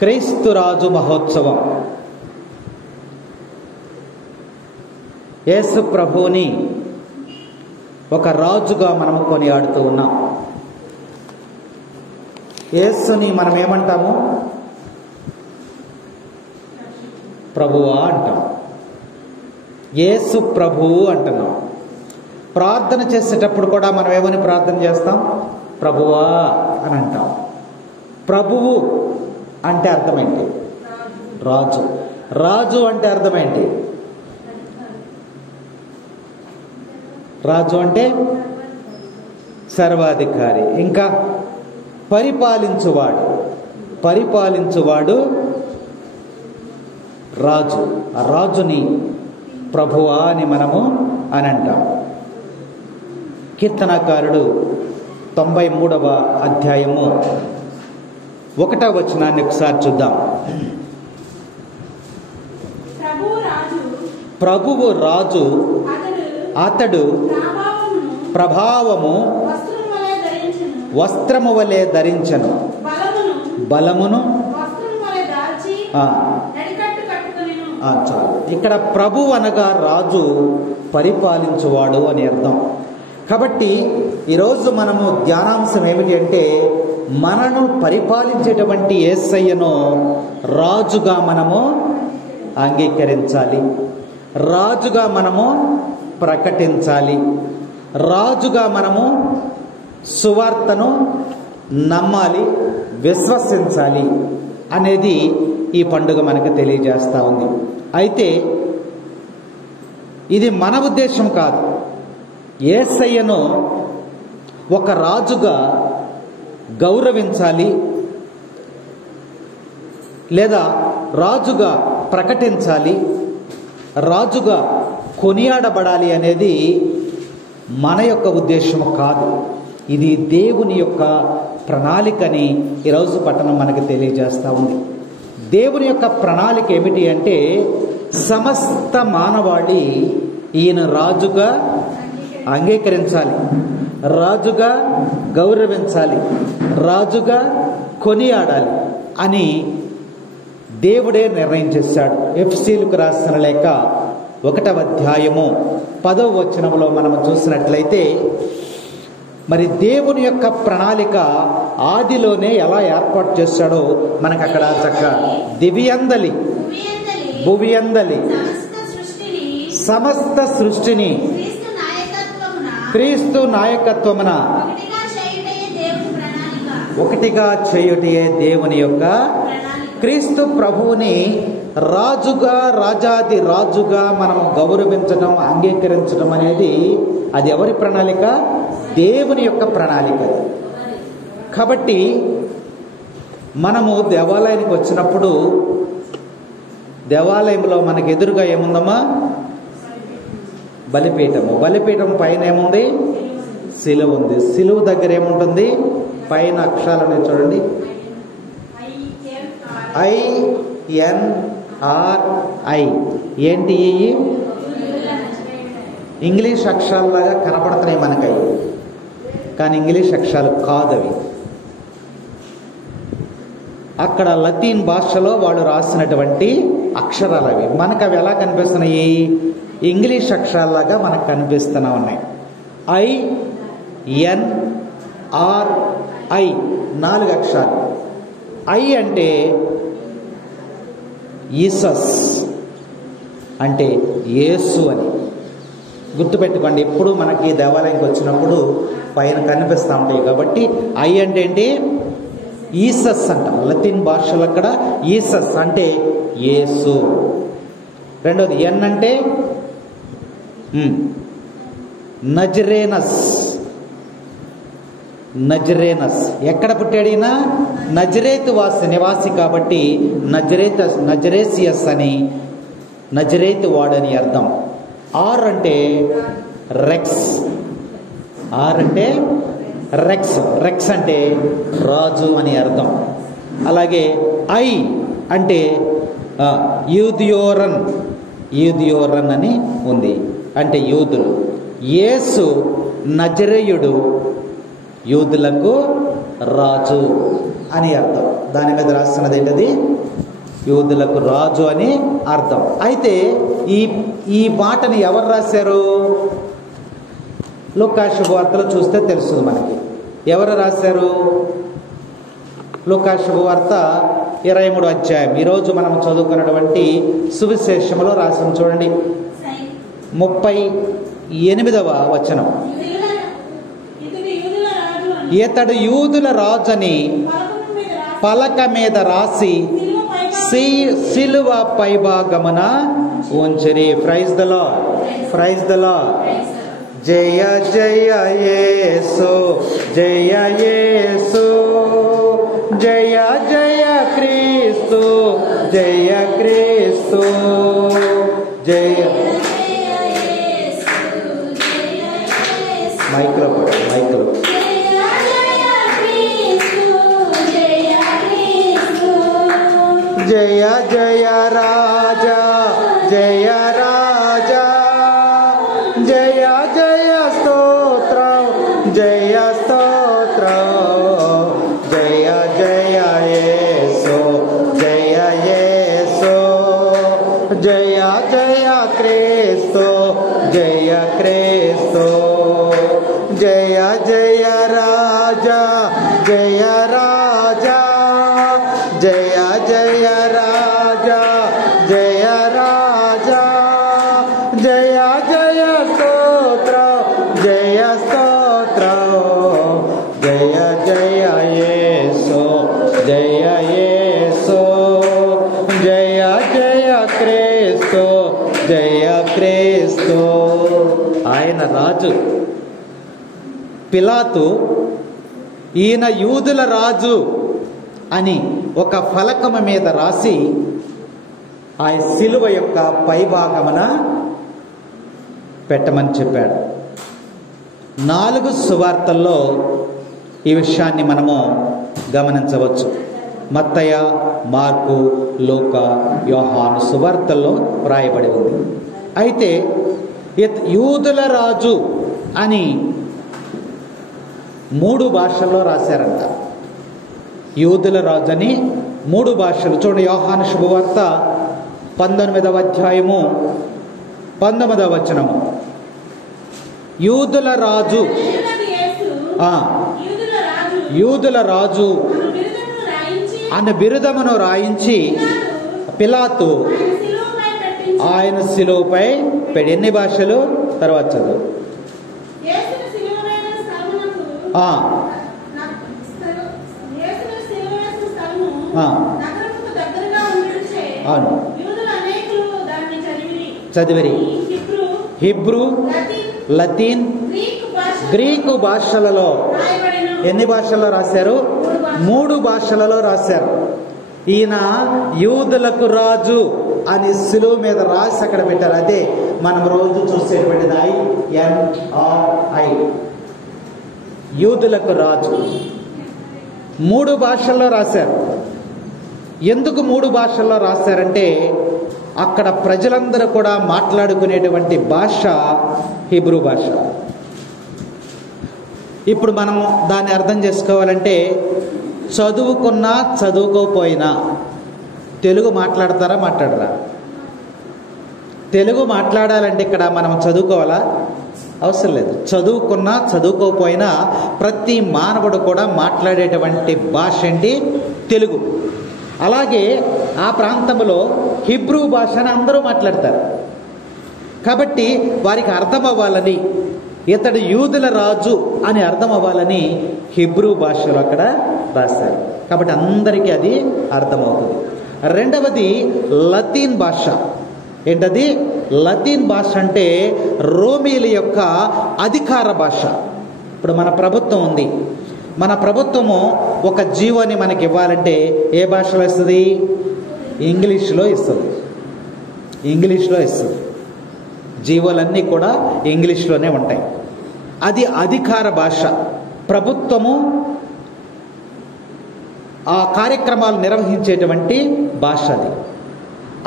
క్రీస్తు రాజు మహోత్సవం. యేసు ప్రభువుని ఒక రాజుగా మనము కొనియాడుతూ ఉన్నాం. యేసుని మనం ఏమంటాము? ప్రభువా అంటాం. యేసు ప్రభువు అంటున్నాం. ప్రార్థన చేసేటప్పుడు కూడా మనం ఏమని ప్రార్థన చేస్తాం? ప్రభువా అని అంటాం. ప్రభువు అంటే అర్థమేంటి? రాజు. రాజు అంటే అర్థమేంటి? రాజు అంటే సర్వాధికారి. ఇంకా పరిపాలించువాడు. పరిపాలించువాడు రాజు. ఆ రాజుని ప్రభువా అని మనము అని అంటాం. కీర్తనకారుడు 93వ అధ్యాయము 1వ వచనాన్ని ఒకసారి చూద్దాం. ప్రభువు రాజు, అతడు ప్రభావము వస్త్రము వలె ధరించను, బలమును చాలు. ఇక్కడ ప్రభు అనగా రాజు, పరిపాలించువాడు అని అర్థం. కాబట్టి ఈరోజు మనము ధ్యానాంశం ఏమిటి అంటే, మనను పరిపాలించేటువంటి యేసయ్యను రాజుగా మనము అంగీకరించాలి, రాజుగా మనము ప్రకటించాలి, రాజుగా మనము సువార్తను నమ్మాలి, విశ్వసించాలి అనేది ఈ పండుగ మనకు తెలియజేస్తూ ఉంది. అయితే ఇది మన ఉద్దేశం కాదు. యేసయ్యను ఒక రాజుగా గౌరవించాలి లేదా రాజుగా ప్రకటించాలి, రాజుగా కొనియాడబడాలి అనేది మన యొక్క ఉద్దేశం కాదు. ఇది దేవుని యొక్క ప్రణాళికని ఈరోజు పట్టణం మనకు తెలియజేస్తూ ఉంది. దేవుని యొక్క ప్రణాళిక ఏమిటి అంటే, సమస్త మానవాళి ఈయన రాజుగా అంగీకరించాలి, రాజుగా గౌరవించాలి, రాజుగా కొనియాడాలి అని దేవుడే నిర్ణయం చేశాడు. ఎఫెసీయులకు రాసిన లేఖ 1వ అధ్యాయము 10వ వచనంలో మనం చూసినట్లయితే, మరి దేవుని యొక్క ప్రణాళిక ఆదిలోనే ఎలా ఏర్పాటు చేశాడో మనకు అక్కడ చక్కగా దివ్యందలి భువియందలి సమస్త సృష్టిని క్రీస్తు నాయకత్వమున ఒకటిగా చేయుటయే దేవుని యొక్క, క్రీస్తు ప్రభువుని రాజుగా, రాజాది రాజుగా మనము గౌరవించడం, అంగీకరించడం అనేది అది ఎవరి ప్రణాళిక? దేవుని యొక్క ప్రణాళిక. కాబట్టి మనము దేవాలయానికి వచ్చినప్పుడు దేవాలయంలో మనకు ఎదురుగా ఏముందమ్మా? బలిపీఠము. బలిపీఠం పైన ఏముంది? శిలువ ఉంది. శిలువ దగ్గర ఏముంటుంది? పైన అక్షరాలను చూడండి, INRI. ఏంటి? ఇంగ్లీష్ అక్షరాలలాగా కనపడుతున్నాయి మనకి, కానీ ఇంగ్లీష్ అక్షరాలు కాదు అవి. అక్కడ లతీన్ భాషలో వాళ్ళు రాసినటువంటి అక్షరాలు అవి. మనకు అవి ఎలా కనిపిస్తున్నాయి? ఇంగ్లీష్ అక్షరాలలాగా మనకు కనిపిస్తూనే ఉన్నాయి. INRI 4 అక్షరాలు. ఐ అంటే ఈసస్, అంటే యేసు అని గుర్తుపెట్టుకోండి. ఎప్పుడు మనకి దేవాలయానికి వచ్చినప్పుడు పైన కనిపిస్తూ ఉంటాయి. కాబట్టి ఐ అంటే ఏంటి? ఈసస్ అంటాం. లతీన్ భాషలో అక్కడ ఈసస్ అంటే యేసు. రెండోది ఎన్ అంటే నజరేనస్. నజరేనస్ ఎక్కడ పుట్టాడినా? నజరేతు నివాసి కాబట్టి నజరేసియస్ అని, నజరేతు వాడని అర్థం. ఆర్ అంటే రెక్స్. ఆర్ అంటే రెక్స్. రెక్స్ అంటే రాజు అని అర్థం. అలాగే ఐ అంటే యూదియోరన్. యూదియోరన్ అని ఉంది, అంటే యూదులు. యేసు నజరేయుడు, యూదులకు రాజు. అని అర్థం. దాని మీద రాస్తున్నది ఏంటది? యూదులకు రాజు అని అర్థం. అయితే ఈ మాటని ఎవరు రాశారు? లూకా శుభవార్తలో చూస్తే తెలుస్తుంది మనకి. ఎవరు రాశారు? లూకా శుభవార్త 23వ అధ్యాయం. ఈరోజు మనం చదువుకున్నటువంటి సువిశేషంలో రాసిన చూడండి 38వ వచనం. ఇతడు యూదుల రాజని పలక మీద రాసి సిలువ పైభాగమున ఉంచిరి. Praise the lord, praise the Lord. జయ జయ యేసు, జయ యేసు, జయ జయ క్రీస్తు, జయ క్రీస్తు, జయ మైక్రో మైక్రో జయ జయ రాజా, జయ రాజా, జయ జయ స్తోత్రం, జయ స్తోత్రం, జయ జయ యేసు, జయ యేసు, జయ జయ క్రీస్తు, జయ క్రీస్తు, జయ జయ రాజా, జయ రాజా, జయ జయ రాజా, జయ రాజా, జయ జయ స్తోత్రం, జయ స్తోత్రం, జయ జయ యేసు, జయ యేసు, జయ జయ క్రీస్తు, జయ క్రీస్తు. ఆయన రాజు. పిలాతు ఈయన యూదుల రాజు అని ఒక ఫలకము మీద రాసి ఆ సిలువ యొక్క పైభాగమున పెట్టమని చెప్పాడు. 4 సువార్తల్లో ఈ విషయాన్ని మనము గమనించవచ్చు. మత్తయి, మార్కు, లూకా, యోహాను సువార్తల్లో వ్రాయబడి ఉంది. అయితే యూదుల రాజు అని 3 భాషల్లో రాశారంట. యూదుల రాజు అని 3 భాషలు. చూడండి, యోహాను శుభవార్త 19వ అధ్యాయము 19వ వచనము. యూదుల రాజు, యూదుల రాజు అన్న బిరుదమును రాయించి పిలాతు ఆయన సిలువపై పెట్టి. ఎన్ని భాషలు? తర్వాత చదువు. అవును, చదివిరి. హిబ్రూ, లతీన్, గ్రీకు భాషలలో. ఎన్ని భాషల్లో రాశారు? 3 భాషలలో రాశారు. ఈయన యూదులకు రాజు అని సిలువ మీద రాసి అక్కడ పెట్టారు. అదే మనం రోజు చూసేటువంటిది INRI, యూదులకు రాజు. 3 భాషల్లో రాశారు. ఎందుకు 3 భాషల్లో రాశారంటే అక్కడ ప్రజలందరూ కూడా మాట్లాడుకునేటువంటి భాష హిబ్రూ భాష. ఇప్పుడు మనము దాన్ని అర్థం చేసుకోవాలంటే చదువుకున్నా చదువుకోపోయినా తెలుగు మాట్లాడతారా? మాట్లాడరా? తెలుగు మాట్లాడాలంటే ఇక్కడ మనం చదువుకోవాలా? అవసరం లేదు. చదువుకున్నా చదువుకోపోయినా ప్రతి మానవుడు కూడా మాట్లాడేటువంటి భాష ఏంటి? తెలుగు. అలాగే ఆ ప్రాంతంలో హిబ్రూ భాషను అందరూ మాట్లాడతారు. కాబట్టి వారికి అర్థం అవ్వాలని, ఇతడు యూదుల రాజు అని అర్థం అవ్వాలని హిబ్రూ భాషలో అక్కడ రాశారు. కాబట్టి అందరికీ అది అర్థమవుతుంది. రెండవది లతీన్ భాష. ఏంటది? లతీన్ భాష అంటే రోమీల యొక్క అధికార భాష. ఇప్పుడు మన ప్రభుత్వం ఉంది. మన ప్రభుత్వము ఒక జీవోని మనకి ఇవ్వాలంటే ఏ భాషలో ఇస్తుంది? ఇంగ్లీష్లో ఇస్తుంది. ఇంగ్లీష్లో ఇస్తుంది. జీవోలన్నీ కూడా ఇంగ్లీష్లోనే ఉంటాయి. అది అధికార భాష. ప్రభుత్వము ఆ కార్యక్రమాలు నిర్వహించేటువంటి భాష అది.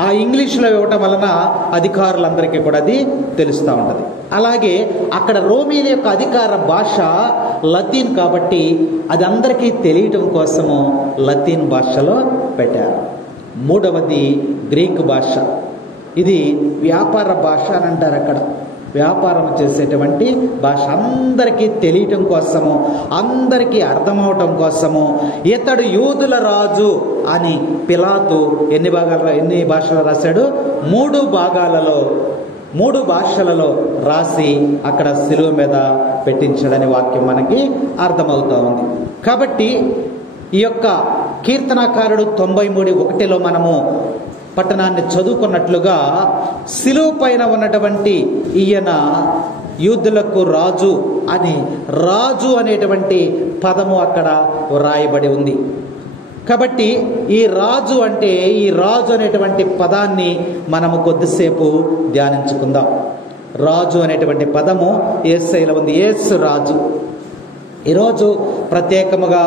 ఆ ఇంగ్లీష్లో ఇవ్వటం వలన అధికారులందరికీ కూడా అది తెలుస్తూ ఉంటుంది. అలాగే అక్కడ రోమీల యొక్క అధికార భాష లతీన్ కాబట్టి అది అందరికీ తెలియటం కోసము లతీన్ భాషలో పెట్టారు. మూడవది గ్రీకు భాష. ఇది వ్యాపార భాష అని అంటారు. అక్కడ వ్యాపారం చేసేటువంటి భాష, అందరికీ తెలియటం కోసము, అందరికీ అర్థమవటం కోసము ఇతడు యూదుల రాజు అని పిలాతు ఎన్ని భాషలో రాశాడు? 3 భాషలలో రాసి అక్కడ శిలువ మీద పెట్టించాడనే వాక్యం మనకి అర్థమవుతా ఉంది. కాబట్టి ఈ యొక్క కీర్తనాకారుడు 93:1 మనము పట్టణాన్ని చదువుకున్నట్లుగా శిలువ పైన ఉన్నటువంటి ఈయన యూదులకు రాజు అని, రాజు అనేటువంటి పదము అక్కడ వ్రాయబడి ఉంది. కాబట్టి ఈ రాజు అంటే, ఈ రాజు అనేటువంటి పదాన్ని మనము కొద్దిసేపు ధ్యానించుకుందాం. రాజు అనేటువంటి పదము యేసయ్యలో ఉంది. యేసు రాజు. ఈరోజు ప్రత్యేకముగా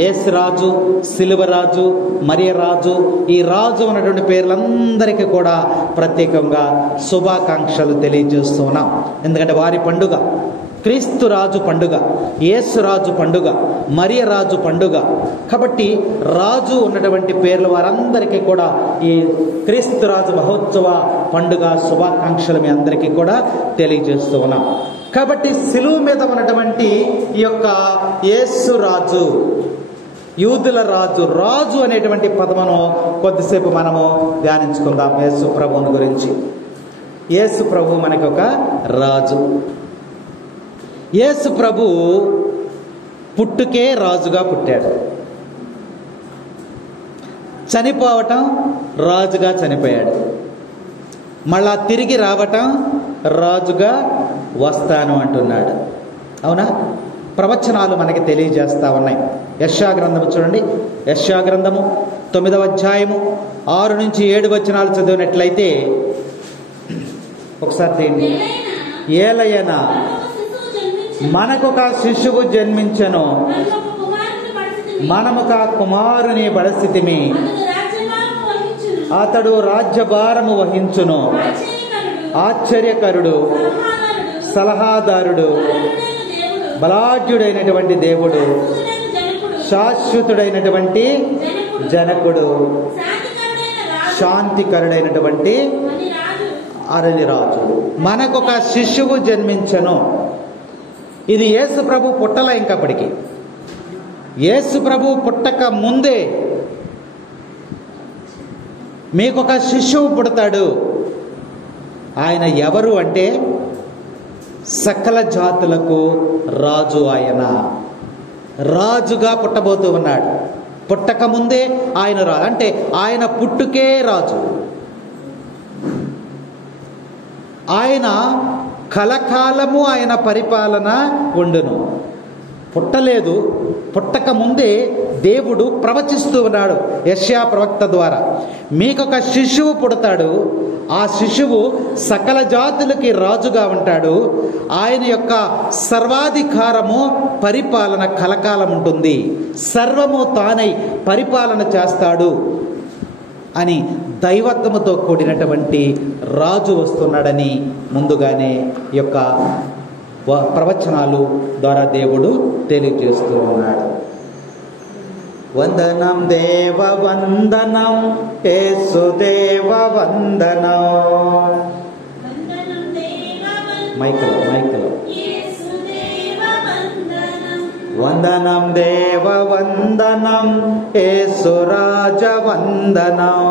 యేసు రాజు, సిలువ రాజు, మరియ రాజు, ఈ రాజు ఉన్నటువంటి పేర్లందరికీ కూడా ప్రత్యేకంగా శుభాకాంక్షలు తెలియజేస్తూ ఉన్నాం. ఎందుకంటే వారి పండుగ క్రీస్తు రాజు పండుగ, యేసు రాజు పండుగ, మరియ రాజు పండుగ. కాబట్టి రాజు ఉన్నటువంటి పేర్లు వారందరికీ కూడా ఈ క్రీస్తు రాజు మహోత్సవ పండుగ శుభాకాంక్షలు మీ అందరికీ కూడా తెలియజేస్తూ ఉన్నాం. కాబట్టి శిలువ మీద ఉన్నటువంటి ఈ యొక్క యేసు రాజు, యూదుల రాజు, రాజు అనేటువంటి పదమును కొద్దిసేపు మనము ధ్యానించుకుందాం. యేసు ప్రభువుని గురించి. యేసు ప్రభు మనకి ఒక రాజు. యేసు ప్రభు పుట్టుకే రాజుగా పుట్టాడు. చనిపోవటం రాజుగా చనిపోయాడు. మళ్ళా తిరిగి రావటం రాజుగా వస్తాను అంటున్నాడు. అవునా? ప్రవచనాలు మనకి తెలియజేస్తా ఉన్నాయి. యెషయా గ్రంథము చూడండి. యెషయా గ్రంథము 9వ అధ్యాయము 6 నుంచి 7 వచనాలు చదివినట్లయితే, ఒకసారి తీయండి. ఏలయనా మనకొక శిశువు జన్మించెను, మనముక కుమారుని పరిస్థితిమి, అతడు రాజ్యభారము వహించును, ఆశ్చర్యకరుడు, సలహాదారుడు, బలాఢ్యుడైనటువంటి దేవుడు, శాశ్వతుడైనటువంటి జనకుడు, శాంతికరుడైనటువంటి అరణి రాజు. మనకొక శిశువు జన్మించెను. ఇది యేసు ప్రభు పుట్టల. ఇంకప్పటికి యేసు ప్రభు పుట్టక ముందే మీకొక శిశువు పుడతాడు. ఆయన ఎవరు అంటే సకల జాతులకు రాజు. ఆయన రాజుగా పుట్టబోతూ ఉన్నాడు. పుట్టక ముందే ఆయన రాజు, అంటే ఆయన పుట్టుకే రాజు. ఆయన కలకాలము ఆయన పరిపాలన ఉండును. పుట్టలేదు, పుట్టక ముందే దేవుడు ప్రవచిస్తూ ఉన్నాడు యెషయా ప్రవక్త ద్వారా. మీకొక శిశువు పుడతాడు, ఆ శిశువు సకల జాతులకి రాజుగా ఉంటాడు, ఆయన యొక్క సర్వాధికారము పరిపాలన కలకాలం ఉంటుంది, సర్వము తానై పరిపాలన చేస్తాడు అని దైవత్వముతో కూడినటువంటి రాజు వస్తున్నాడని ముందుగానే ఈ యొక్క ప్రవచనాలు ద్వారా దేవుడు తెలియజేస్తూ ఉన్నాడు. వందనం దేవ వందనం, యేసు దేవ వందనం. మైకలో వందనం దేవ వందనం, యేసు రాజ వందనం.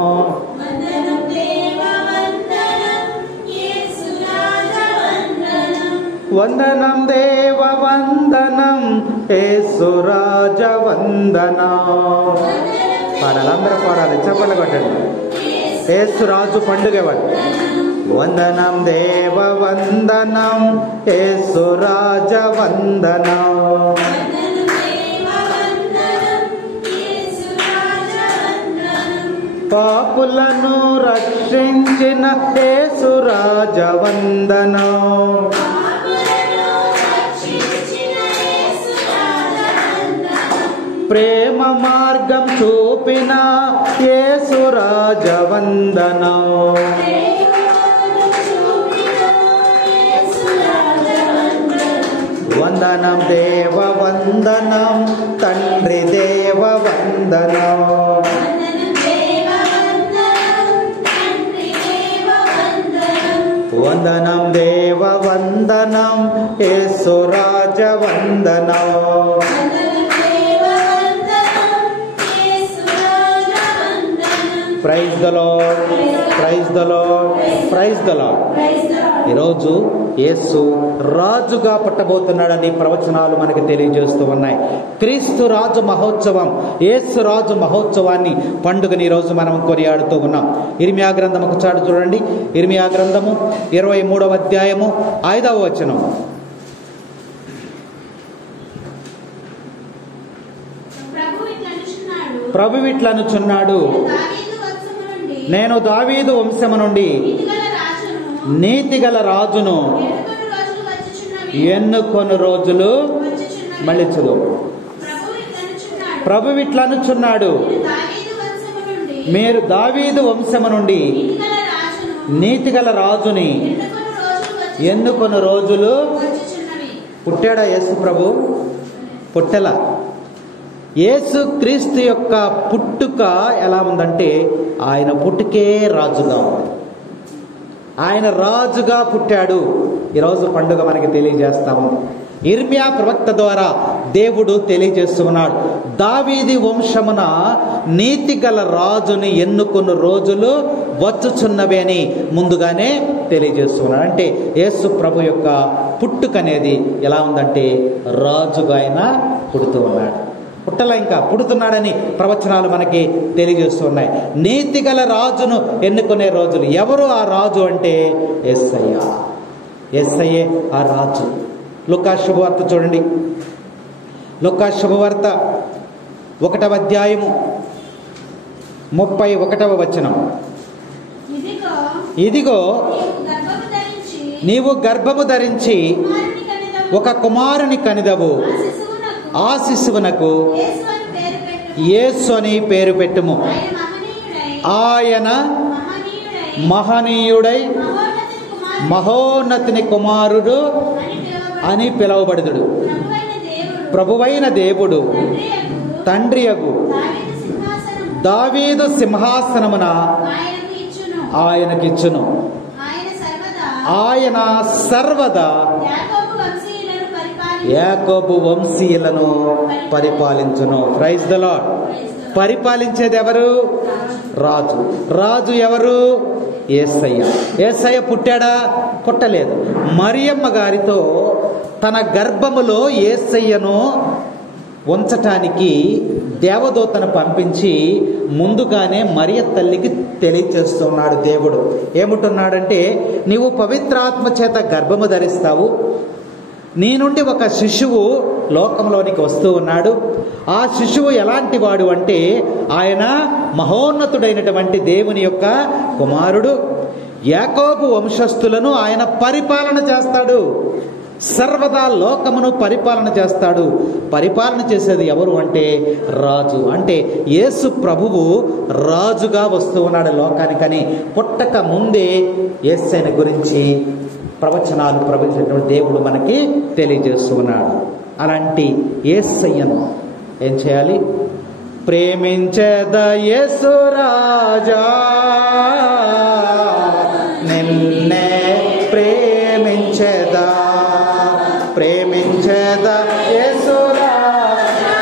వందనం దేవ వందనం, యేసు రాజ వందనం. పాడాలి, అందరూ పాడాలి, చప్పట్లు కొట్టండి. యేసు రాజు పండుగ వాడు. వందనం దేవ వందనం, యేసు రాజ వందనం. పాపులను రక్షించిన యేసు రాజ వందనం. ప్రేమ మార్గం చూపిన యేసు రాజ వందనం. వందనం దేవ వందనం, తండ్రి దేవ వందనం. వందనం దేవ వందనం, యేసు రాజ వందనం. Praise the lord, praise the lord, praise the lord. ఈరోజు యేసు రాజుగా పుట్టబోతున్నాడని ప్రవచనాలు మనకు తెలియజేస్తూ ఉన్నాయి. క్రీస్తు రాజు మహోత్సవం, యేసు రాజు మహోత్సవాన్ని పండుగని ఈరోజు మనం కొనియాడుతూ ఉన్నాం. ఇర్మియా గ్రంథం ఒక చాటు చూడండి. ఇర్మియా గ్రంథము 23వ అధ్యాయము 5వ వచనం. ప్రభు ఇట్లనుచున్నాడు, నేను దావీదు వంశము నుండి నీతిగల రాజును ఎన్నుకొని రోజులు మళ్ళీ చదువు. ప్రభు ఇట్లనుచున్నాడు, మీరు దావీదు వంశము నుండి నీతిగల రాజుని ఎన్నుకొని రోజులు. పుట్టాడా యేసు ప్రభు? పుట్టెల. యేసు క్రీస్తు యొక్క పుట్టుక ఎలా ఉందంటే ఆయన పుట్టుకే రాజుగా ఉంది. ఆయన రాజుగా పుట్టాడు. ఈరోజు పండుగ మనకి తెలియజేస్తాము. ఇర్మియా ప్రవక్త ద్వారా దేవుడు తెలియజేస్తున్నాడు, దావీదు వంశమున నీతిగల రాజుని ఎన్నుకున్న రోజులు వచ్చుచున్నవి అని ముందుగానే తెలియజేస్తున్నాడు. అంటే యేసు ప్రభు యొక్క పుట్టుక అనేది ఎలా ఉందంటే రాజుగా ఆయన పుడుతూ ఉన్నాడు. పుట్టలా ఇంకా పుడుతున్నాడని ప్రవచనాలు మనకి తెలియజేస్తున్నాయి. నీతిగల రాజును ఎన్నుకునే రోజులు. ఎవరు ఆ రాజు అంటే యేసయ్య. యేసయ్యే ఆ రాజు. లూకా శుభవార్త చూడండి. లూకా శుభవార్త 1వ అధ్యాయము 31వ వచనం. ఇదిగో నీవు గర్భము ధరించి ఒక కుమారుని కనిదవు, ఆ శిశువునకు యేసు అని పేరు పెట్టుము. ఆయన మహనీయుడై మహోన్నతుని కుమారుడు అని పిలువబడుదుడు. ప్రభువైన దేవుడు తండ్రియగు దావీదు సింహాసనమున ఆయనకిచ్చును. ఆయన సర్వదా యాకోబు వంశీయులను పరిపాలించును. Praise the Lord. పరిపాలించేది ఎవరు? రాజు. రాజు ఎవరు? యేసయ్య. యేసయ్య పుట్టాడా? పుట్టలేదు. మరియమ్మ గారితో తన గర్భములో యేసయ్యను ఉంచటానికి దేవదూతను పంపించి ముందుగానే మరియ తల్లికి తెలియచేస్తున్నాడు దేవుడు. ఏముంటున్నాడంటే, నీవు పవిత్రాత్మ చేత గర్భము ధరిస్తావు, నీ నుండి ఒక శిశువు లోకంలోనికి వస్తూ ఉన్నాడు. ఆ శిశువు ఎలాంటి వాడు అంటే ఆయన మహోన్నతుడైనటువంటి దేవుని యొక్క కుమారుడు. యాకోబు వంశస్థులను ఆయన పరిపాలన చేస్తాడు. సర్వదా లోకమును పరిపాలన చేస్తాడు. పరిపాలన చేసేది ఎవరు అంటే రాజు. అంటే యేసు ప్రభువు రాజుగా వస్తూ ఉన్నాడు లోకానికని పుట్టక ముందే యేసయ్యను గురించి ప్రవచనాలు ప్రవచించినటువంటి దేవుడు మనకి తెలియజేస్తున్నాడు. అలాంటి యేసయ్యను ఏం చేయాలి? ప్రేమించేద యేసు రాజా, నిన్నే ప్రేమించేదా, ప్రేమించేద యేసు రాజా.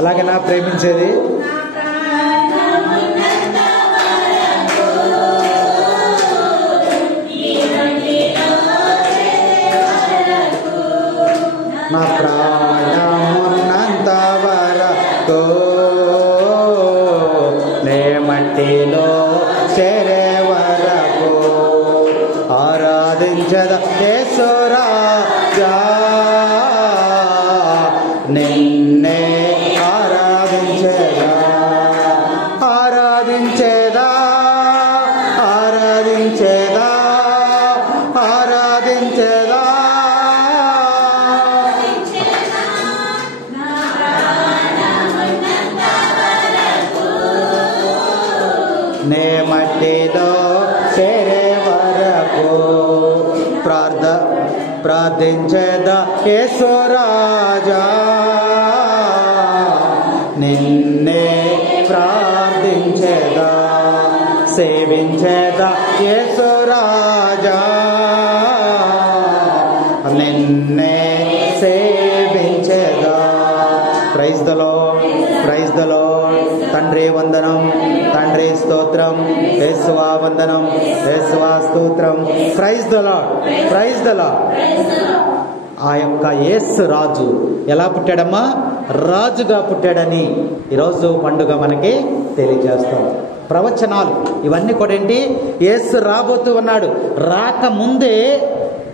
అలాగే నా ప్రేమించేది నా ప్రాణమున్నంత వరకు నే మట్టిలో చేరే వరకు ఆరాధించద యేసు రాజా, నిన్నే ఆరాధించేదా, ఆరాధించేదా, ఆరాధించేదా, ఆరాధించేదా. నీలో చేరే వరకు ప్రార్థించేదా యేసు రాజా, నిన్నే ప్రార్థించేదా, సేవించేదా యేసు రాజా, నిన్నే సేవించేదా. Praise the lord, praise the Lord. తండ్రి వందనం, తండ్రి స్తోత్రం, యేసువా వందనం, యేసువా స్తోత్రం. Praise the lord, praise the Lord. ఆ యొక్క యేసు రాజు ఎలా పుట్టాడమ్మా? రాజుగా పుట్టాడని ఈరోజు పండుగ మనకి తెలియజేస్తాం. ప్రవచనాలు ఇవన్నీ కూడా ఏంటి? యేసు రాబోతూ ఉన్నాడు. రాకముందే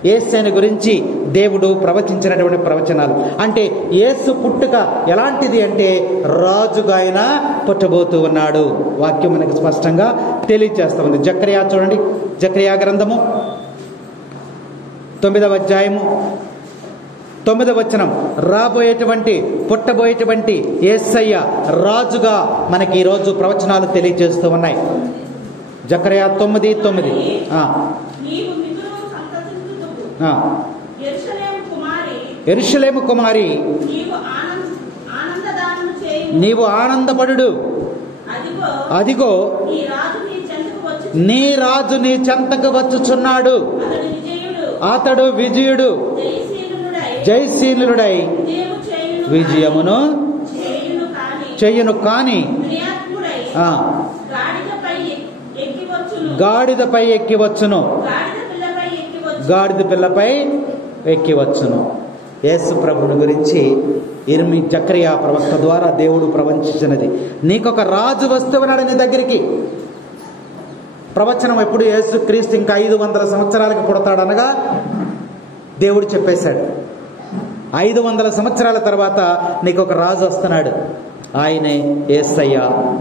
యేసుని గురించి దేవుడు ప్రవచించినటువంటి ప్రవచనాలు. అంటే యేసు పుట్టుక ఎలాంటిది అంటే రాజుగా ఆయన పుట్టబోతూ ఉన్నాడు. వాక్యం మనకు స్పష్టంగా తెలియజేస్తా ఉంది. జకర్యా చూడండి, జకర్యా గ్రంథము 9వ అధ్యాయము 9వ వచనం. పుట్టబోయేటువంటి యేసయ్య రాజుగా మనకి ఈరోజు ప్రవచనాలు తెలియజేస్తూ ఉన్నాయి. జకర్యా 9:9. యెరూషలేము కుమారి, నీవు ఆనందపడు, అదిగో నీ రాజు నీ చెంతకు వచ్చుచున్నాడు, అతడు విజయుడు, జయశీలుడై విజయమును చెయ్యును, కాని గాడిదపై ఎక్కివచ్చును, గాడిద పిల్లపై ఎక్కివచ్చును. యేసు ప్రభుని గురించి జకర్యా ప్రవక్త ద్వారా దేవుడు ప్రవచించినది. నీకొక రాజు వస్తున్నాడు నీ దగ్గరికి. ప్రవచనం ఎప్పుడు? యేసు క్రీస్తు ఇంకా 500 సంవత్సరాలకు పుడతాడనగా దేవుడు చెప్పేశాడు. 500 సంవత్సరాల తర్వాత నీకు ఒక రాజు వస్తున్నాడు. ఆయనే యేసయ్య,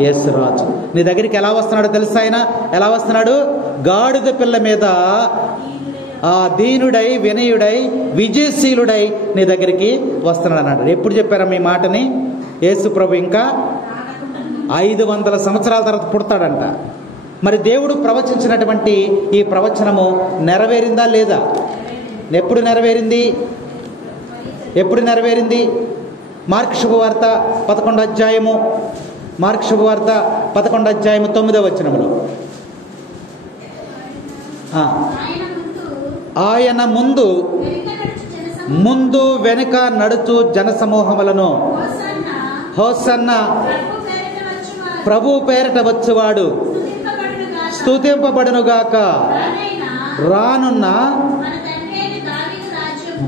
యేసు రాజు. నీ దగ్గరికి ఎలా వస్తున్నాడో తెలుసా? ఆయన ఎలా వస్తున్నాడు? గాడిద పిల్ల మీద దీనుడై, వినయుడై, విజయశీలుడై నీ దగ్గరికి వస్తున్నాడు అన్నాడు. ఎప్పుడు చెప్పారా మీ మాటని? యేసు ప్రభు ఇంకా 500 సంవత్సరాల తర్వాత పుడతాడంట. మరి దేవుడు ప్రవచించినటువంటి ఈ ప్రవచనము నెరవేరిందా లేదా? ఎప్పుడు నెరవేరింది? ఎప్పుడు నెరవేరింది? మార్కు శుభవార్త 11వ అధ్యాయము, మార్కు శుభవార్త 11వ అధ్యాయము 9వ వచనములో, ఆయన ముందు వెనుక నడుచు జనసమూహములను హోసన్నా ప్రభు పేరిట వచ్చువాడు స్తుతింపబడునుగాక, రానున్న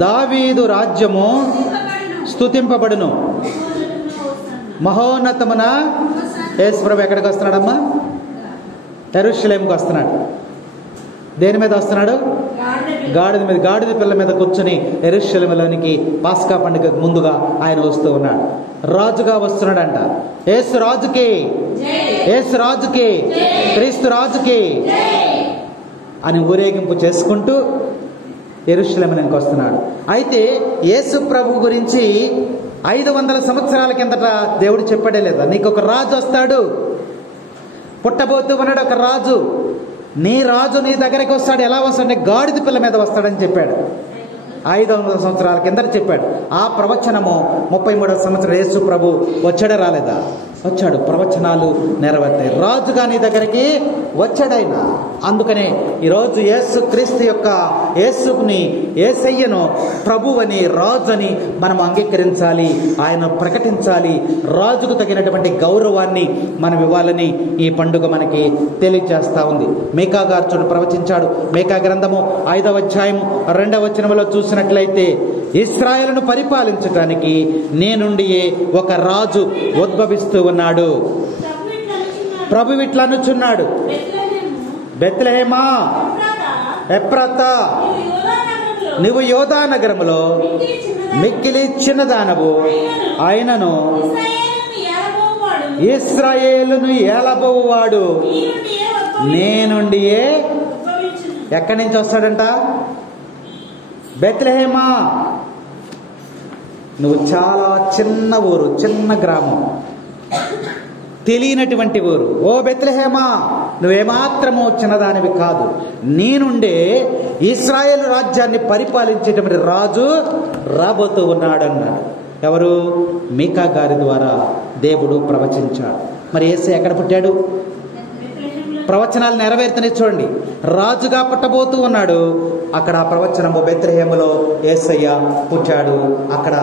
దావీదు రాజ్యము స్తుతింపబడును. మహోన్నతమున యేసు ప్రభు ఎక్కడికి వస్తున్నాడమ్మా? యెరూషలేముకు వస్తున్నాడు. దేని మీద వస్తున్నాడు? గాడిద మీద. గాడిద పిల్ల మీద కూర్చుని యెరూషలేములోనికి పాస్కా పండుగకు ముందుగా ఆయన వస్తూ ఉన్నాడు. రాజుగా వస్తున్నాడంట. యేసు రాజుకి, యేసు రాజుకి, క్రీస్తు రాజుకి అని ఊరేగింపు చేసుకుంటూ యెరూషలేములోనికి వస్తున్నాడు. అయితే యేసు ప్రభు గురించి 500 సంవత్సరాల కిందట దేవుడు చెప్పాడే లేదా? నీకు ఒక రాజు వస్తాడు, పుట్టబోతూ ఉన్నాడు ఒక రాజు. నీ రాజు నీ దగ్గరికి వస్తాడు. ఎలా వస్తాడంటే గాడిద పిల్ల మీద వస్తాడని చెప్పాడు. 500 సంవత్సరాల కిందట చెప్పాడు. ఆ ప్రవచనము 33వ సంవత్సరం యేసు ప్రభు వచ్చాడా రాలేదా? వచ్చాడు. ప్రవచనాలు నెరవేర్తాయి. రాజుగా నీ దగ్గరికి వచ్చాడైన. అందుకనే ఈరోజు యేసు క్రీస్తు యొక్క యేసుని, యేసయ్యను ప్రభువని, రాజుని మనం అంగీకరించాలి. ఆయన ప్రకటించాలి. రాజుకు తగినటువంటి గౌరవాన్ని మనం ఇవ్వాలని ఈ పండుగ మనకి తెలియజేస్తా ఉంది. మీకా గారు చూడు ప్రవచించాడు. మీకా గ్రంథము 5వ అధ్యాయము 2వ వచనములో చూసినట్లయితే, ఇశ్రాయేలును పరిపాలించడానికి నీ నుండియే ఒక రాజు ఉద్భవిస్తూ ఉన్నాడు. ప్రభు ఇట్లా అనుచున్నాడు, బెత్లెహేమా ఎఫ్రాతా, నీవు యోధా నగరములో మిక్కిలి చిన్నదానవు, ఆయనను ఇశ్రాయేలును ఏలబోవాడు నీ నుండియే. ఎక్కడి నుంచి వస్తాడంట? బెత్లెహేమా, నువ్వు చాలా చిన్న ఊరు, చిన్న గ్రామం, తెలియనటువంటి ఊరు. ఓ బెత్లెహేమా, నువ్వేమాత్రము చిన్నదానివి కాదు, నీ నుండే ఇశ్రాయేలు రాజ్యాన్ని పరిపాలించేటువంటి రాజు రాబోతూ ఉన్నాడన్నాడు. ఎవరు? మీకా గారి ద్వారా దేవుడు ప్రవచించాడు. మరి యేసయ్య ఎక్కడ పుట్టాడు? ప్రవచనాలు నెరవేరుతున్నాయి చూడండి. రాజుగా పుట్టబోతూ ఉన్నాడు. అక్కడ ఆ ప్రవచనము బెత్లెహేములో యేసయ్య పుట్టాడు. అక్కడ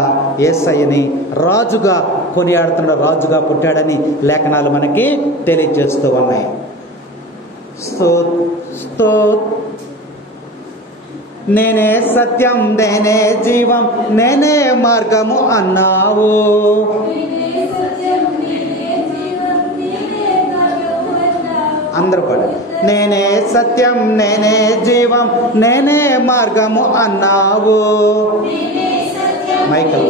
యేసయ్యని రాజుగా కొనియాడుతున్న రాజుగా పుట్టాడని లేఖనాలు మనకి తెలియజేస్తూ ఉన్నాయి. నేనే సత్యం, నేనే జీవం, నేనే మార్గము అన్నావు. అందరూ కూడా నేనే సత్యం, నేనే జీవం, నేనే మార్గము అన్నావు. మైకలు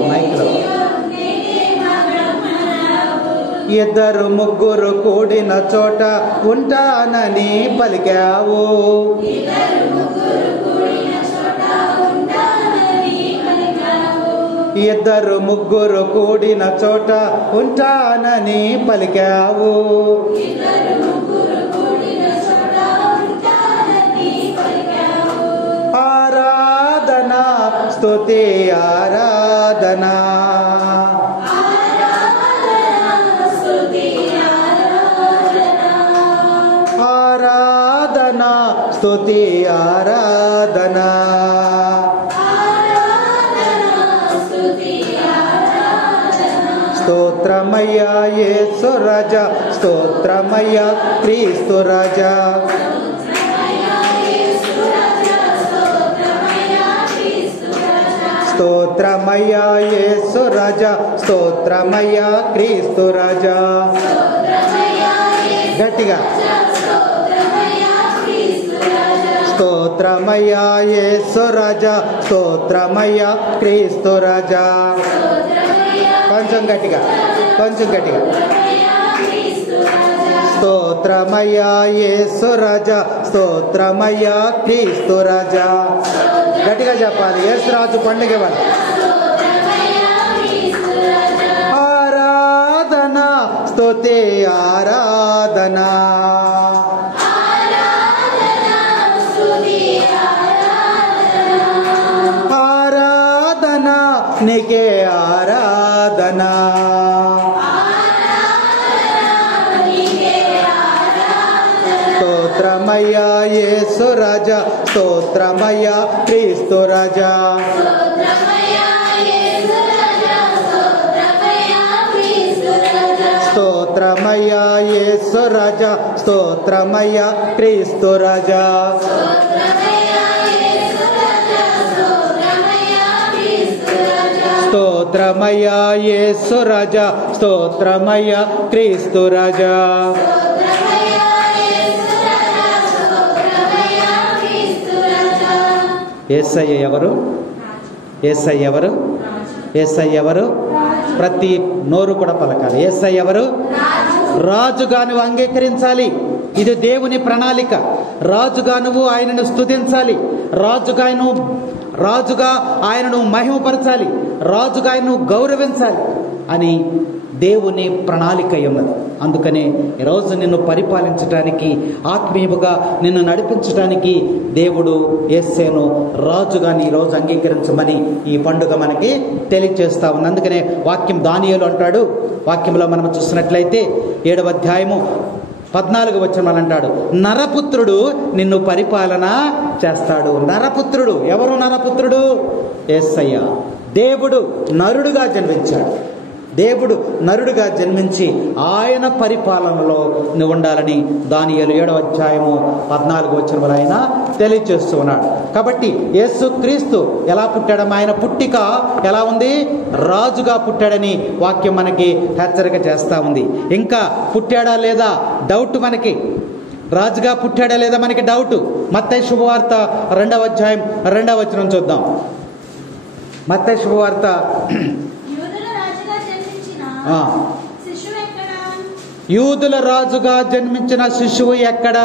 ఇద్దరు ముగ్గురు కూడిన చోట ఉంటానని పలికావు. ఇద్దరు ముగ్గురు కూడిన చోట ఉంటానని పలికావు. ఆరాధన స్తుతి ఆరాధన, ఆరాధన స్తుతి ఆరాధన, స్తోత్రమయ్యా యేసు రాజా, స్తోత్రమయ్యా క్రీస్తు రాజా, స్తోత్రమయ్యా యేసు రాజా, స్తోత్రమయ్యా క్రీస్తు రాజా. గట్టిగా స్తోత్రమయ్యా యేసు రాజా, స్తోత్రమయ్యా క్రీస్తు రాజా. కొంచెం గట్టిగా, కొంచెం గట్టిగా. స్తోత్రమయ్యా యేసు రాజా, స్తోత్రమయ్యా క్రీస్తు రాజా. గట్టిగా చెప్పాలి. యేసు రాజు పండుగ వాళ్ళు. ఆరాధన స్తుతి ఆరాధన, ఆరాధన నీకే ఆరాధన, స్తోత్రమయ్యా యేసు రాజా, స్తోత్రమయ్యా క్రీస్తు రాజా. స్తోత్రమయ్యా యేసు రాజా, స్తోత్రమయ్యా క్రీస్తు రాజా. స్తోత్రమయ్యా యేసు రాజా, స్తోత్రమయ్యా క్రీస్తు రాజా. యేసయ్య ఎవరు? యేసయ్య ఎవరు? యేసయ్య ఎవరు? ప్రతి నోరు కూడా పలకాలి. యేసయ్య ఎవరు? రాజుగా నువ్వు అంగీకరించాలి. ఇది దేవుని ప్రణాళిక. రాజుగా నువ్వు ఆయనను స్తుతించాలి. రాజుగా ఆయనను మహిమపరచాలి. రాజుగా ఆయనను గౌరవించాలి అని దేవుని ప్రణాళిక ఉన్నది. అందుకనే ఈరోజు నిన్ను పరిపాలించడానికి, ఆత్మీయముగా నిన్ను నడిపించడానికి దేవుడు యేసేను రాజుగా నీ రోజు అంగీకరించమని ఈ పండుగ మనకి తెలియజేస్తా ఉంది. అందుకనే వాక్యం దానియేలు అంటాడు. వాక్యంలో మనం చూసినట్లయితే 7వ అధ్యాయము 14వ వచనం అంటాడు, నరపుత్రుడు నిన్ను పరిపాలన చేస్తాడు. నరపుత్రుడు ఎవరు? నరపుత్రుడు యేసయ్య. దేవుడు నరుడుగా జన్మించాడు. దేవుడు నరుడుగా జన్మించి ఆయన పరిపాలనలో నువ్వు ఉండాలని దానియేలు 7వ అధ్యాయము 14వ వచనంలో ఆయన తెలియజేస్తూ ఉన్నాడు. కాబట్టి యేసుక్రీస్తు ఎలా పుట్టాడో, ఆయన పుట్టిక ఎలా ఉంది? రాజుగా పుట్టాడని వాక్యం మనకి హెచ్చరిక చేస్తూ ఉంది. ఇంకా పుట్టాడా లేదా డౌట్ మనకి. రాజుగా పుట్టాడా లేదా మనకి డౌట్. మత్తయి శుభవార్త 2వ అధ్యాయం 2వ వచనం చూద్దాం. మత్తయి శుభవార్త యూదుల రాజుగా జన్మించిన శిశువు ఎక్కడ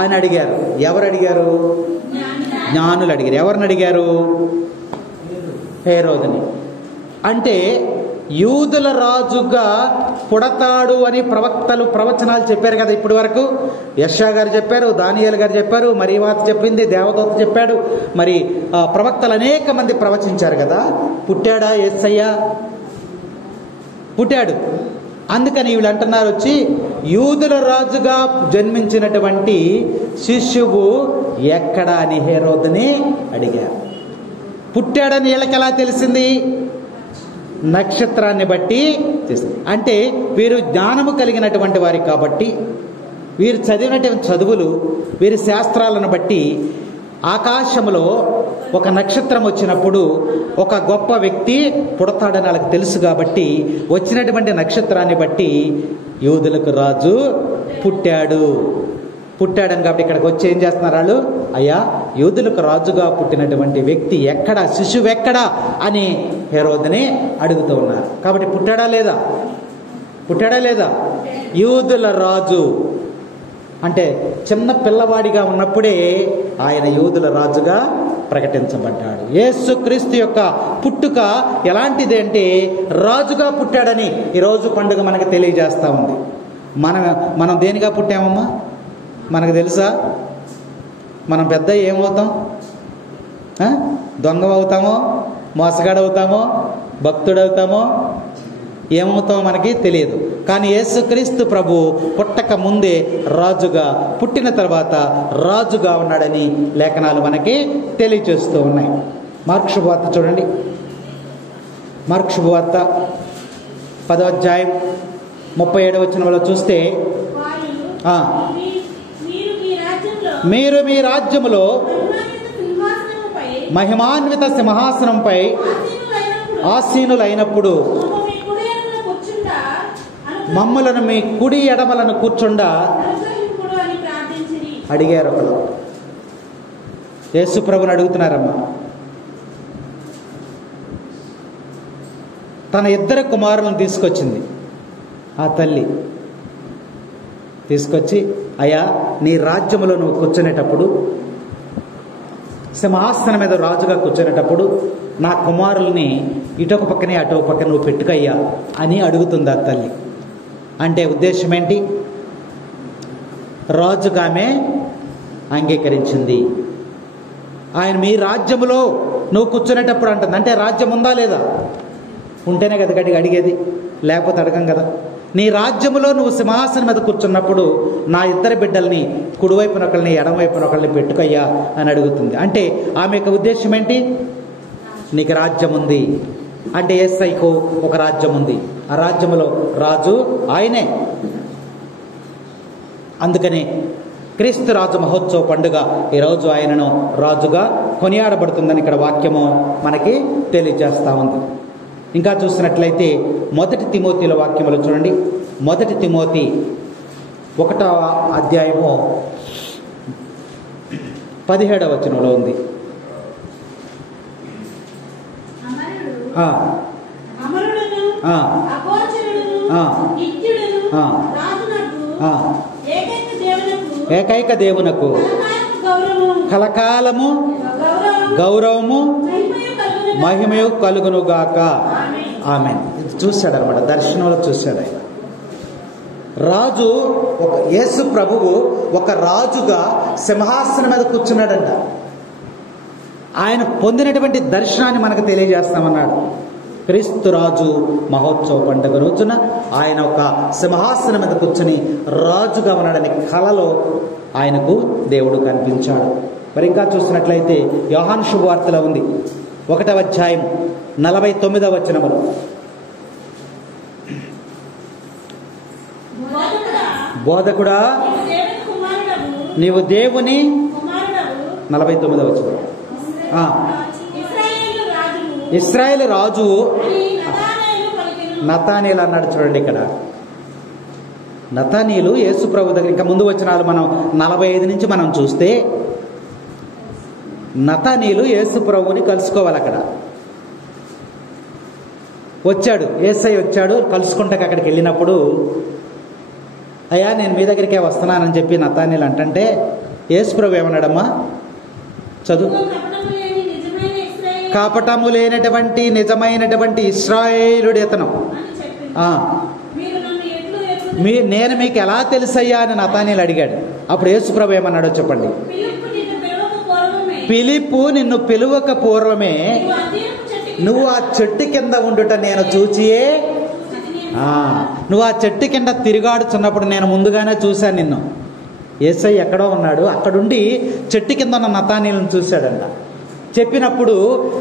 అని అడిగారు. ఎవరు అడిగారు? జ్ఞానులు అడిగారు. ఎవరిని అడిగారు? హేరోదుని. అంటే యూదుల రాజుగా పుడతాడు అని ప్రవక్తలు ప్రవచనాలు చెప్పారు కదా ఇప్పటి వరకు. యెషయా గారు చెప్పారు, దానియేలు గారు చెప్పారు, మరి వాత చెప్పింది, దేవదూత చెప్పాడు, మరి ప్రవక్తలు అనేక మంది ప్రవచించారు కదా. పుట్టాడా యేసయ్య? పుట్టాడు. అందుకని వీళ్ళు అంటున్నారు వచ్చి, యూదుల రాజుగా జన్మించినటువంటి శిశువు ఎక్కడా అని హేరోదుని అడిగారు. పుట్టాడని వీళ్ళకి ఎలా తెలిసింది? నక్షత్రాన్ని బట్టి తెలిసింది. అంటే వీరు జ్ఞానము కలిగినటువంటి వారి కాబట్టి, వీరు చదివినటువంటి చదువులు, వీరి శాస్త్రాలను బట్టి ఆకాశంలో ఒక నక్షత్రం వచ్చినప్పుడు ఒక గొప్ప వ్యక్తి పుడతాడని వాళ్ళకి తెలుసు కాబట్టి, వచ్చినటువంటి నక్షత్రాన్ని బట్టి యూదులకు రాజు పుట్టాడని కాబట్టి ఇక్కడికి వచ్చి ఏం చేస్తున్నారు వాళ్ళు? అయ్యా, యూదులకు రాజుగా పుట్టినటువంటి వ్యక్తి ఎక్కడా, శిశువు ఎక్కడా అని హేరోదుని అడుగుతూ ఉన్నారు. కాబట్టి పుట్టాడా లేదా? యూదుల రాజు అంటే చిన్న పిల్లవాడిగా ఉన్నప్పుడే ఆయన యూదుల రాజుగా ప్రకటించబడ్డాడు. యేసుక్రీస్తు యొక్క పుట్టుక ఎలాంటిది అంటే రాజుగా పుట్టాడని ఈరోజు పండుగ మనకు తెలియజేస్తూ ఉంది. మనం దేనిగా పుట్టామమ్మా? మనకు తెలుసా? మనం పెద్ద ఏమవుతాం? దొంగ అవుతామో, మోసగాడవుతామో, భక్తుడవుతామో, ఏమవుతామో మనకి తెలియదు. కానీ యేసుక్రీస్తు ప్రభు పుట్టక ముందే రాజుగా, పుట్టిన తర్వాత రాజుగా ఉన్నాడని లేఖనాలు మనకి తెలియజేస్తూ ఉన్నాయి. మార్కు శుభవార్త చూడండి. మార్కు శుభవార్త 10వ అధ్యాయం 37వ వచనంలో చూస్తే, మీరు మీ రాజ్యములో మహిమాన్విత సింహాసనంపై ఆసీనులైనప్పుడు మమ్మలను మీ కుడి ఎడమలను కూర్చుండా అడిగారు. ఒకడు యేసు ప్రభుని అడుగుతున్నారమ్మా. తన 2 కుమారులను తీసుకొచ్చింది ఆ తల్లి. తీసుకొచ్చి, అయ్యా, నీ రాజ్యములో నువ్వు కూర్చునేటప్పుడు, సింహాసనం మీద రాజుగా కూర్చునేటప్పుడు నా కుమారుల్ని ఇటొక పక్కనే అటొక పక్కన నువ్వు పెట్టుకయ్యా అని అడుగుతుంది ఆ తల్లి. అంటే ఉద్దేశం ఏంటి? రాజుగామే అంగీకరించింది. ఆయన మీ రాజ్యములో నువ్వు కూర్చునేటప్పుడు అంటుంది. అంటే రాజ్యం ఉందా లేదా? ఉంటేనే కదా గట్టిగా అడిగేది, లేకపోతే అడగం కదా. నీ రాజ్యములో నువ్వు సింహాసనం మీద కూర్చున్నప్పుడు నా 2 బిడ్డల్ని కుడివైపున ఒకళ్ళని ఎడమవైపున ఒకళ్ళని పెట్టుకయ్యా అని అడుగుతుంది. అంటే ఆమె యొక్క ఉద్దేశం ఏంటి? నీకు రాజ్యం ఉంది అంటే యేసయ్యకు ఒక రాజ్యం ఉంది. ఆ రాజ్యములో రాజు ఆయనే. అందుకని క్రీస్తు రాజు మహోత్సవ పండుగ ఈరోజు ఆయనను రాజుగా కొనియాడబడుతుందని ఇక్కడ వాక్యము మనకి తెలియజేస్తూ ఉంది. ఇంకా చూసినట్లయితే 1 తిమోతిలో వాక్యములు చూడండి. 1 తిమోతి 1వ అధ్యాయము 17వ వచనంలో ఉంది. ఏకైక దేవునకు కలకాలము గౌరవము మహిమయు కలుగునుగాక. ఆమేన్. ఇది చూశాడు అనమాట, దర్శనంలో చూశాడు ఆయన. రాజు, యేసు ప్రభువు ఒక రాజుగా సింహాసనం మీద కూర్చున్నాడంట. ఆయన పొందినటువంటి దర్శనాన్ని మనకు తెలియజేస్తామన్నాడు. క్రీస్తు రాజు మహోత్సవ పండుగ రోజున ఆయన ఒక సింహాసనం మీద కూర్చుని రాజుగా ఉన్నాడని కలలో ఆయనకు దేవుడు కనిపించాడు. మరి ఇంకా చూసినట్లయితే యోహాను శుభవార్తలో ఉంది 1వ అధ్యాయం 49వ వచనములో, బోధకుడా నీవు దేవుని 49వ వచనం, ఇశ్రాయేలు రాజు నతానీలు అన్నాడు. చూడండి ఇక్కడ నతానీలు యేసు ప్రభు దగ్గర, ఇంకా ముందు వచనాలు మనం 45 నుంచి మనం చూస్తే నతానీలు యేసు ప్రభుని కలుసుకోవాలి. అక్కడ వచ్చాడు, యేసయ్య వచ్చాడు. కలుసుకుంటాక అక్కడికి వెళ్ళినప్పుడు, అయ్యా నేను మీ దగ్గరికే వస్తున్నానని చెప్పి నతానీలు అంటంటే యేసు ప్రభు ఏమన్నాడమ్మా? చదువు. కపటము లేనటువంటి నిజమైనటువంటి ఇశ్రాయేలుడు ఇతను. నేను మీకు ఎలా తెలుసయ్యా అని నతానీయులు అడిగాడు. అప్పుడు యేసుప్రభు ఏమన్నాడో చెప్పండి. ఫిలిప్పు నిన్ను పిలువక పూర్వమే నువ్వు ఆ చెట్టు కింద ఉండుట నేను చూచియే, నువ్వు ఆ చెట్టు కింద తిరిగాడుచున్నప్పుడు నేను ముందుగానే చూశాను నిన్ను. యేసయ్య ఎక్కడో ఉన్నాడు, అక్కడుండి చెట్టు కింద ఉన్న నతానీయులను చూశాడంట. చెప్పినప్పుడు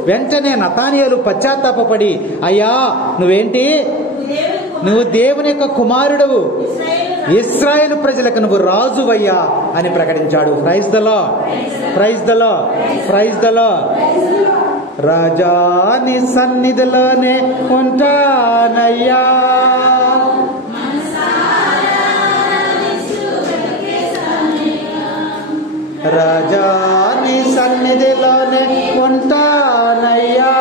వెంటనే నతానీయులు పశ్చాత్తాపపడి, అయ్యా నువ్వేంటి, నువ్వు దేవుని యొక్క కుమారుడవు, ఇశ్రాయేలు ప్రజలకు నువ్వు రాజువయ్యా అని ప్రకటించాడు. Praise the lord, praise the lord, praise the lord. రాజాని సన్నిధిలోనే ఉంటానయ్యా, రాజాని సన్నిధిలోనే ఉంటానయ్యా,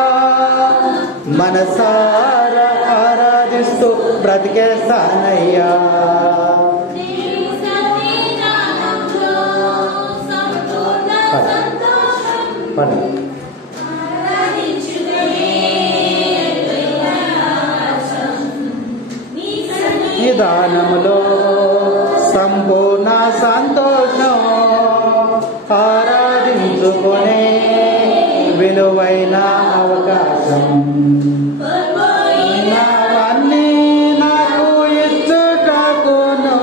మనసారా ఆరాధిస్తూ బ్రతికేస్తానయ్యా. నిదానములో సంపూర్ణ సంతోషం, ఆరాధించుకునే విలువైన అవకాశం, నావన్నీ నాకు ఇచ్చుటకును,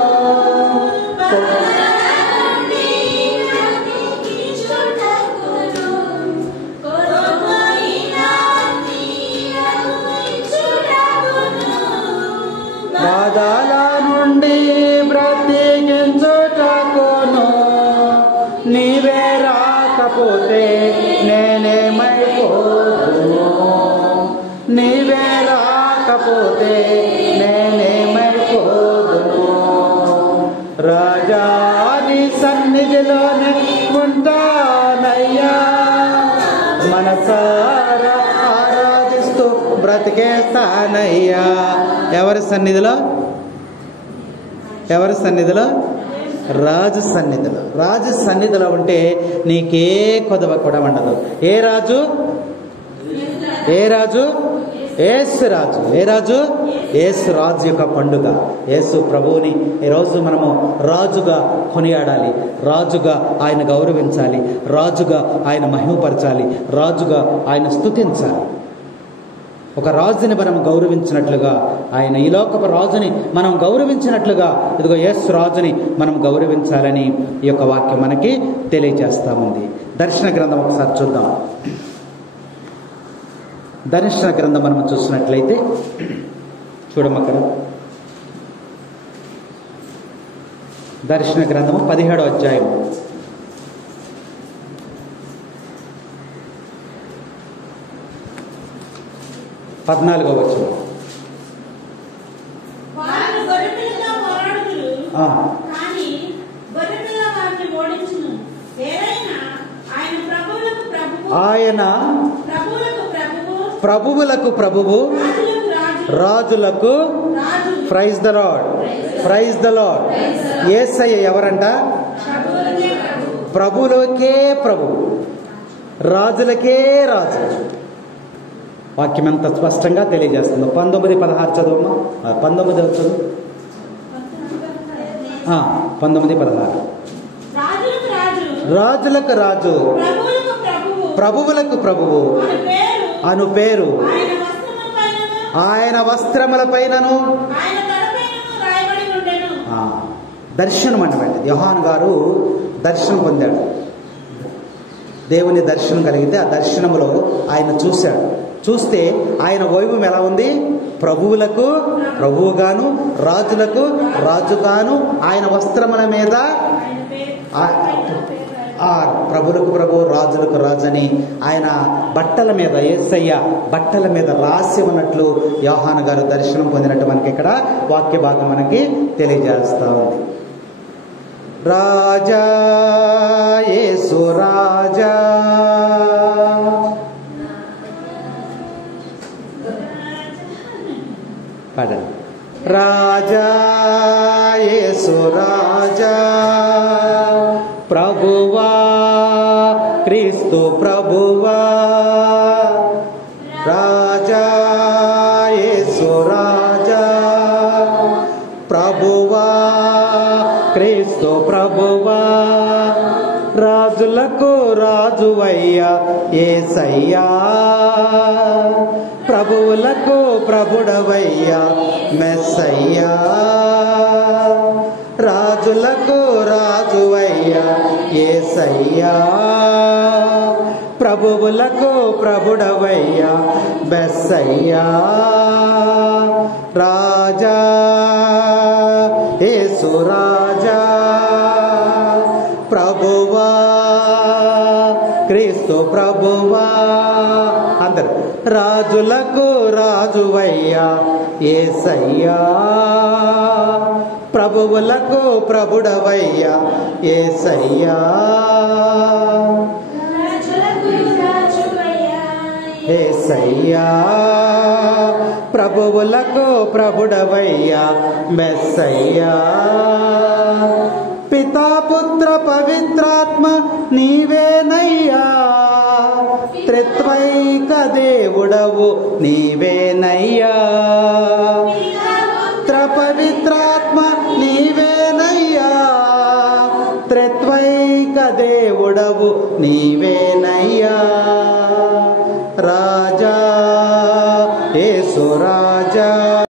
బాధల నుండి బ్రతికించుటకును, నీవే రాకపోతే నేనేమైపోదును, నీవే రాకపోతే నేనేమైపోదును, రాజాని సన్నిధిలోనే ఉంటానయ్యా, మనసారా ఆరాధిస్తూ బ్రతికేస్తానయ్యా. ఎవరి సన్నిధిలో, ఎవరి సన్నిధిలో? రాజు సన్నిధిలో. రాజు సన్నిధిలో ఉంటే నీకే కొదవ కూడా ఉండదు. ఏ రాజు? ఏ రాజు? యేసు రాజు. ఏ రాజు? యేసు రాజు యొక్క పండుగ. యేసు ప్రభువుని ఈరోజు మనము రాజుగా కొనియాడాలి, రాజుగా ఆయన గౌరవించాలి, రాజుగా ఆయన మహిమపరచాలి, రాజుగా ఆయన స్తుతించాలి. ఒక రాజుని మనం గౌరవించినట్లుగా, ఆయన ఈ లోకపు రాజుని మనం గౌరవించినట్లుగా ఇదిగో యేసు రాజుని మనం గౌరవించాలని ఈ యొక్క వాక్యం మనకి తెలియజేస్తా ఉంది. దర్శన గ్రంథం ఒకసారి చూద్దాం. దర్శన గ్రంథం మనం చూసినట్లయితే చూడమక్కడ దర్శన గ్రంథము 17వ అధ్యాయం 14వ వచనం. ఆయన ప్రభువులకు ప్రభువు, రాజులకు. Praise the lord, praise the Lord. యేసయ్య ఎవరంట? ప్రభువులకే ప్రభువు, రాజులకే రాజు. వాక్యం ఎంత స్పష్టంగా తెలియజేస్తుందో. 19:16 చదువు. 19 చదువు. 19:16. రాజులకు రాజు, ప్రభువులకు ప్రభువు అను పేరు ఆయన వస్త్రముల పైనను. దర్శనం అన్నమాట. యోహాను గారు దర్శనం పొందాడు. దేవుని దర్శనం కలిగితే ఆ దర్శనములో ఆయన చూశాడు. చూస్తే ఆయన వైభవం ఎలా ఉంది? ప్రభువులకు ప్రభువుగాను, రాజులకు రాజుగాను, ఆయన వస్త్రముల మీద ప్రభులకు ప్రభు, రాజులకు రాజని ఆయన బట్టల మీద, యేసయ్య బట్టల మీద రాసి ఉన్నట్లు యోహాను గారు దర్శనం పొందినట్టు మనకి ఇక్కడ వాక్య భాగం మనకి తెలియజేస్తా ఉంది. రాజా యేసు రాజా, పాడండి. రాజా యేసు రాజా, ప్రభువా క్రీస్తు ప్రభువా, క్రీస్తు ప్రభువా, రాజులకు రాజువయ్యా యేసయ్యా, ప్రభువులకు ప్రభుడవయ్యా మెస్సయ్యా, రాజులకు రాజువయ్యా యేసయ్యా, ప్రభువులకు ప్రభుడవయ్యా మెస్సయ్యా, రాజా యేసు రాజా, ప్రభువా క్రీస్తు ప్రభువా, అందరు రాజులకు రాజువయ్యా యేసయ్యా, ప్రభువులకు ప్రభుడవయ్యా యేసయ్యా, యేసయ్యా, ప్రభువులకు ప్రభుడవయ్యా మెస్సయ్యా, పితా పుత్ర పవిత్రాత్మ నీవేనయ్యా, త్రిత్వైక దేవుడవు నీవేనయ్యా, పవిత్రాత్మ నీవేనయ్యా, త్రిత్వైక దేవుడవు నీవేనయ్యా, రాజా